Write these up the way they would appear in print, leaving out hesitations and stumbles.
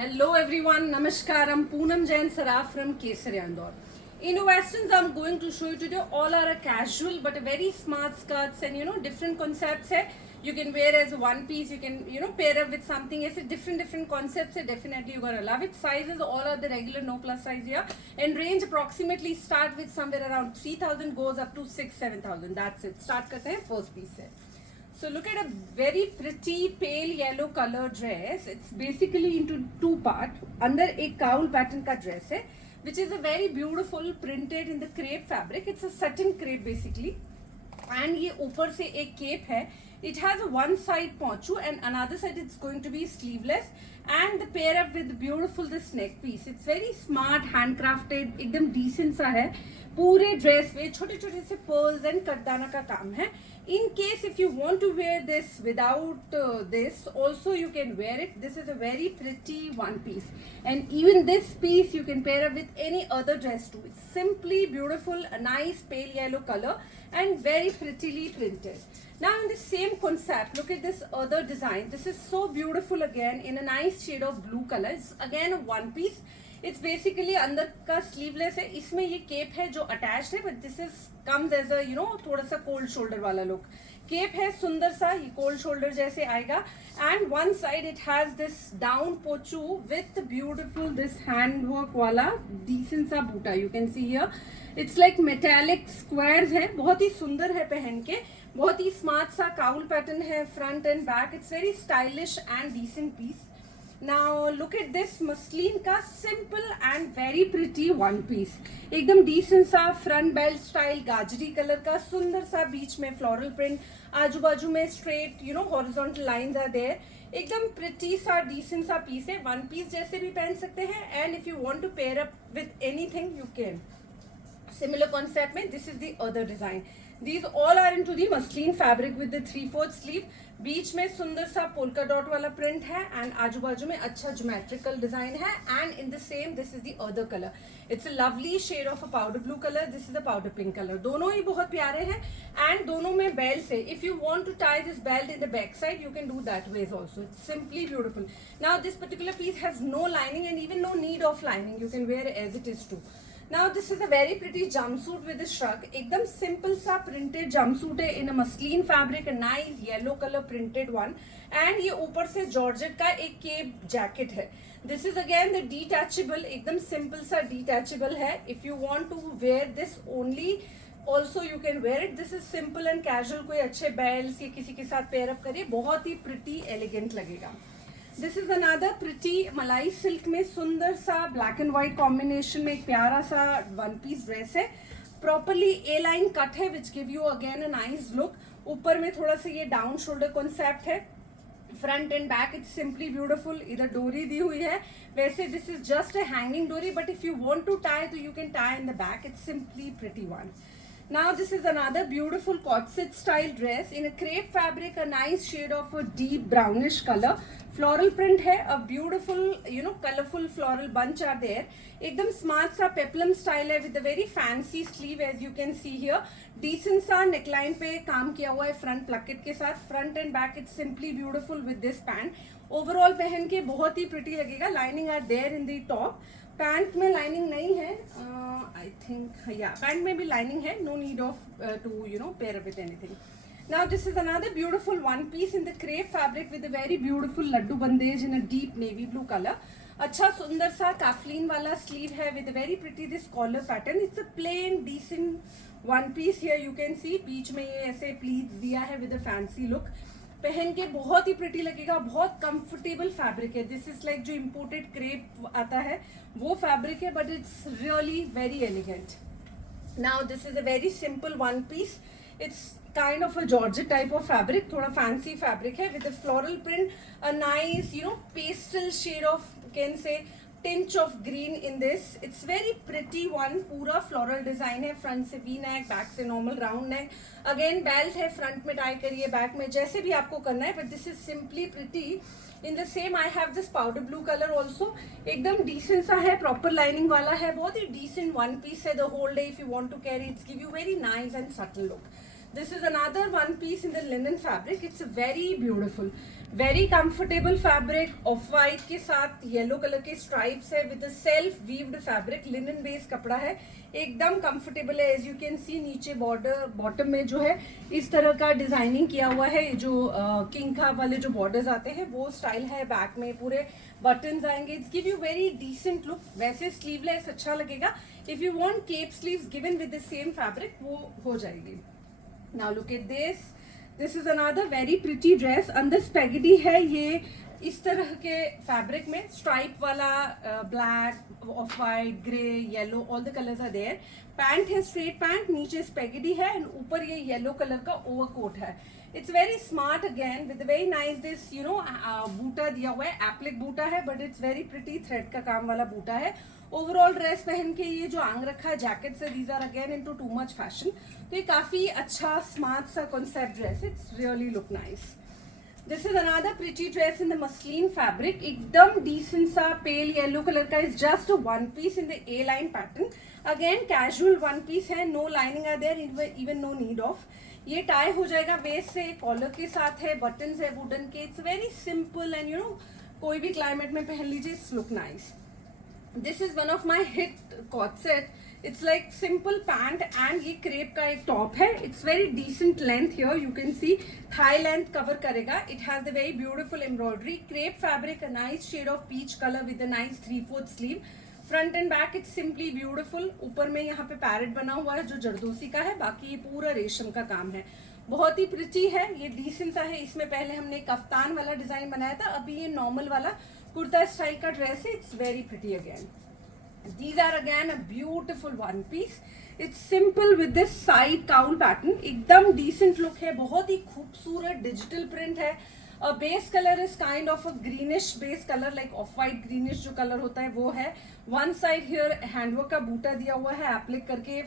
Hello everyone, Namaskar. I'm Poonam Jain Saraf from Kesari Andor. In Westerns, I'm going to show you today all are a casual but a very smart skirts and different concepts hai. You can wear as one piece, you can pair up with something. It's a different concepts hai. Definitely you're gonna love it. Sizes all are the regular, no plus size here, and range approximately start with somewhere around 3,000 goes up to 6-7,000. That's it. Start करते हैं first piece से. So look at a very pretty pale yellow color dress. It's basically into two part. अंदर एक cowl pattern का dress है, which is a very beautiful printed in the crepe fabric. It's a satin crepe basically. And ये ऊपर से एक cape है. It has a one side poncho and another side it's going to be sleeveless. And the pair up with beautiful this neck piece. It's very smart, handcrafted, एकदम decent सा है. पूरे dress में छोटे छोटे से पर्ल्स एंड कटदाना का काम है. In case if you want to wear this without this, also you can wear it. This is a very pretty one piece, and even this piece you can pair up with any other dress too. It's simply beautiful, a nice pale yellow color and very prettily printed. Now in the same concept, look at this other design. This is so beautiful again in a nice shade of blue color. It's again a one piece. It's basically अंदर का sleeveless है. इसमें ये cap है जो attached है, but this is comes as a थोड़ा सा कोल्ड शोल्डर वाला लुक. केप है सुंदर सा, ये कोल्ड शोल्डर जैसे आएगा. And one side it has this down पोचू with beautiful this hand work वाला डिसेंट सा बूटा. You can see here it's like metallic squares है. बहुत ही सुंदर है पहन के. बहुत ही स्मार्ट सा काउल पैटर्न है front and back. It's very stylish and decent piece. Now look at this muslin का simple and very pretty one piece. एकदम decent सा front belt style गाजरी कलर का सुंदर सा बीच में floral print, आजू बाजू में straight horizontal lines are there. एकदम pretty सा decent सा piece है. one piece जैसे भी पहन सकते हैं, and if you want to pair up with anything you can. Similar concept में this is the other design. These all are into the muslin fabric with the 3/4 sleeve. बीच में सुंदर सा पोल्का डॉट वाला प्रिंट है and आजू बाजू में अच्छा ज्योमेट्रिकल डिजाइन है. And in the same this is the other colour. It's a lovely shade of a powder blue colour. This is a powder pink colour. दोनों ही बहुत प्यारे हैं एंड दोनों में बेल्ट है. If you want to tie this belt in the back side you can do that ways also. It's simply beautiful. Now this particular piece has no lining and even no need of lining. You can wear as it is too. Now this is a very pretty jumpsuit with a shrug. एकदम simple सा printed jumpsuit है in a muslin fabric, a nice yellow color printed one. And ये ऊपर से georgette का एक cape jacket है. This is again the detachable, एकदम simple सा detachable है. If you want to wear this only, also you can wear it. This is simple and casual. कोई अच्छे belts या किसी के साथ pair up करिए, बहुत ही pretty elegant लगेगा. दिस इज अनदर प्रिटी मलाई सिल्क में सुंदर सा ब्लैक एंड व्हाइट कॉम्बिनेशन में एक प्यारा सा वन पीस ड्रेस है. प्रॉपरली ए लाइन कट है which give you again a nice look. ऊपर में थोड़ा सा ये डाउन शोल्डर कॉन्सेप्ट है. Front and back it's simply beautiful. इधर डोरी दी हुई है. वैसे this is just a hanging डोरी, but if you want to tie तो you can tie in the back. It's simply pretty one. Now this is another beautiful corset style dress in a crepe fabric, a nice shade of a deep brownish color. Floral print है, a beautiful colorful floral bunch are there. एकदम smart सा peplum style है with a very fancy sleeve as you can see here. Decent सा neckline पे काम किया हुआ है front placket के साथ. Front and back it's simply beautiful with this pant. Overall पहन के बहुत ही pretty लगेगा. Lining are there in the top. Pant में लाइनिंग नहीं है. आई थिंक या पैंट में भी लाइनिंग है. No need of to pair with anything. Now this is another beautiful one piece in the crepe fabric with a very beautiful लड्डू bandhej in a deep navy blue colour. अच्छा सुंदर सा काफलिन वाला स्लीव है with very pretty this collar pattern. It's a plain decent one piece here. You can see बीच में ये ऐसे प्लीट्स दिया है विद अ फैंसी लुक. पहन के बहुत ही प्रिटी लगेगा. बहुत कंफर्टेबल फैब्रिक है. दिस इज लाइक जो इम्पोर्टेड क्रेप आता है वो फैब्रिक है, but it's really very elegant. Now this is a very simple one piece. It's kind of a georgette type of fabric. थोड़ा फैंसी फैब्रिक है with a floral print, a nice pastel shade of can say tinge of green in this. It's very pretty one. पूरा floral design है. Front से V neck, back से normal round neck. Again belt है. Front में tie करिए, back में जैसे भी आपको करना है. But this is simply pretty. In the same I have this powder blue colour also. एकदम डिसेंट सा है. प्रॉपर लाइनिंग वाला है. बहुत ही डिसेंट वन पीस है. The whole day if you want to carry it's give you very nice and subtle look. This is another one piece in the linen fabric. It's very beautiful, very comfortable fabric. Off white के साथ yellow colour के stripes है with self weaved fabric. Linen base कपड़ा है, एकदम comfortable है. As you can सी नीचे border bottom में जो है इस तरह का डिजाइनिंग किया हुआ है. जो किंग खाब वाले जो बॉर्डर्स आते हैं वो स्टाइल है. बैक में पूरे बटन्स आएंगे. It's give you very decent look. वैसे स्लीवलेस अच्छा लगेगा. If you want cape sleeves given with the same fabric वो हो जाएगी. Now look at this. This is another very pretty dress. अंदर स्पेगेटी है. ये इस तरह के फैब्रिक में स्ट्राइप वाला black, off white, grey, yellow, all the colours are there. Pant है स्ट्रेट पैंट, नीचे स्पेगेटी है एंड ऊपर ये येलो कलर का ओवरकोट है. It's very smart again with very nice this बूटा दिया हुआ है. एप्लिक बूटा है but it's very pretty thread का काम वाला बूटा है. ओवरऑल ड्रेस पहन के ये जो आंग रखा है जैकेट से, these are again into too much fashion. तो ये काफी अच्छा स्मार्ट सा concept dress. It's really look nice. This is another pretty dress in the muslin fabric. एकदम डिसेंट सा पेल येलो कलर का. Is just one piece in the A line pattern. Again casual one piece है. No lining are there, even no need of. ये tie हो जाएगा waste से, collar के साथ है, बटन्स है वुडन के. इट्स वेरी सिंपल एंड कोई भी क्लाइमेट में पहन लीजिए. It's look nice. This is one of my hit coord set. It's like simple pant and ये क्रेप का एक टॉप है. It's very decent length here. You can see thigh length cover करेगा. It has the very beautiful embroidery. Crepe fabric, a nice shade of peach colour with a nice 3/4 sleeve. Front and back it's simply beautiful. ऊपर में यहाँ पे parrot बना हुआ है जो जरदोसी का है. बाकी ये पूरा रेशम का काम है. बहुत ही प्रिटी है. ये डिसेंट सा है. इसमें पहले हमने कफ्तान वाला डिजाइन बनाया था. अभी ये नॉर्मल वाला कुर्ता स्टाइल का ड्रेस है. It's very pretty again. These are again a beautiful one piece. It's simple with this side cowl pattern. एकदम decent look है. बहुत ही खूबसूरत डिजिटल प्रिंट है. Base colour is kind of a greenish base colour, like of white greenish जो colour होता है वो है. वन साइड हियर हैंडवर्क का बूटा दिया हुआ है एप्लिक करके.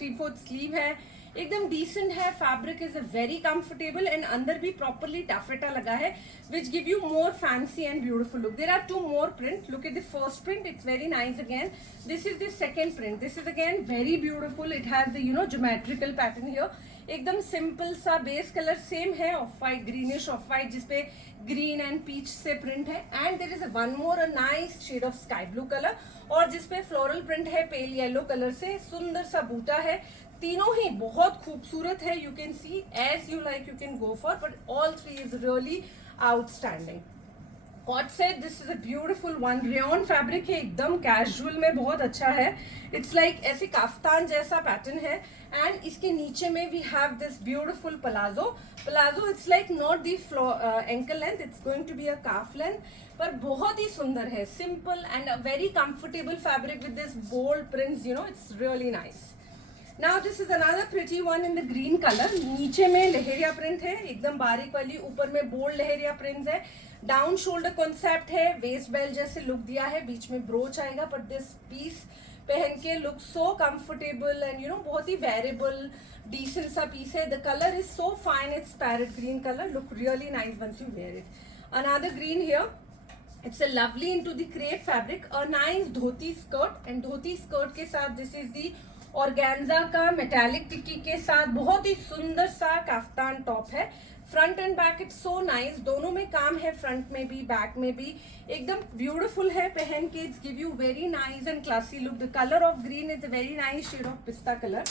3/4 स्लीव है. एकदम डिसेंट है. Fabric is very comfortable and अंदर भी प्रॉपरली टाफेटा लगा है which give you more fancy and beautiful look. There are two more print. Look at the first print. It's very nice again. This is the second print. This is again very beautiful. It has the geometrical pattern here. एकदम simple सा base colour same है, off white greenish off white, जिसपे green and peach से print है. And there is one more a nice shade of sky blue colour और जिसपे floral print है पेल yellow colour से. सुंदर सा बूटा है. तीनों ही बहुत खूबसूरत है. You can see as you like, you can go for, but all three is really outstanding. Co-ord set. This is a beautiful one. Rayon fabric है. एकदम कैजुअल में बहुत अच्छा है. इट्स लाइक ऐसे काफ्तान जैसा पैटर्न है. एंड इसके नीचे में we have this beautiful palazzo. Palazzo it's like not the ankle length, it's going to be a calf length, पर बहुत ही सुंदर है. Simple and a very comfortable fabric with this bold prints. It's really nice. Now this is another pretty one in the green color. नीचे में leheriya print है एकदम बारीक वाली. ऊपर में बोल्ड लहेरिया प्रिंट्स है. डाउन शोल्डर कॉन्सेप्ट है. वेस्ट बेल्ट जैसे लुक दिया है. बीच में ब्रोच आएगा. बट दिस पीस पहन के लुक सो कंफर्टेबल एंड बहुत ही वेरेबल डिसेंट सा पीस है. The colour is so fine. It's parrot green colour. Look really nice once you wear it. Another green here. It's a lovely into the crepe fabric. A nice dhoti skirt and dhoti skirt के साथ this is the organza का metallic टिक्की के साथ बहुत ही सुंदर सा काफ्तान टॉप है. Front and back it's so nice. दोनों में काम है, फ्रंट में भी बैक में भी. एकदम ब्यूटिफुल है पहन के. It's give you very nice and classy look. The colour of green is a very nice shade of pista colour.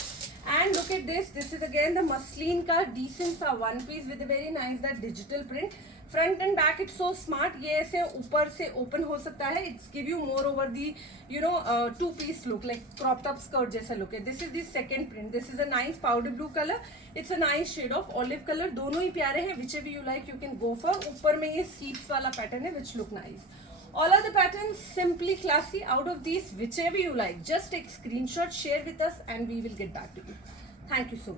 And look at this. This is again the muslin का decent सा one piece with very nice that digital print. Front and back it's so smart. ये ऐसे ऊपर से open हो सकता है. It's give you more over the two piece look, like crop top skirt जैसा लुक है. This is the second print. This is a nice powder blue colour. It's a nice shade of olive colour. दोनों ही प्यारे हैं. Which ever you like you can go for. ऊपर में ये seats वाला पैटर्न है which look nice. All of the patterns simply classy. Out of these, whichever you like, just take screenshot, share with us, and we will get back to you. Thank you so much.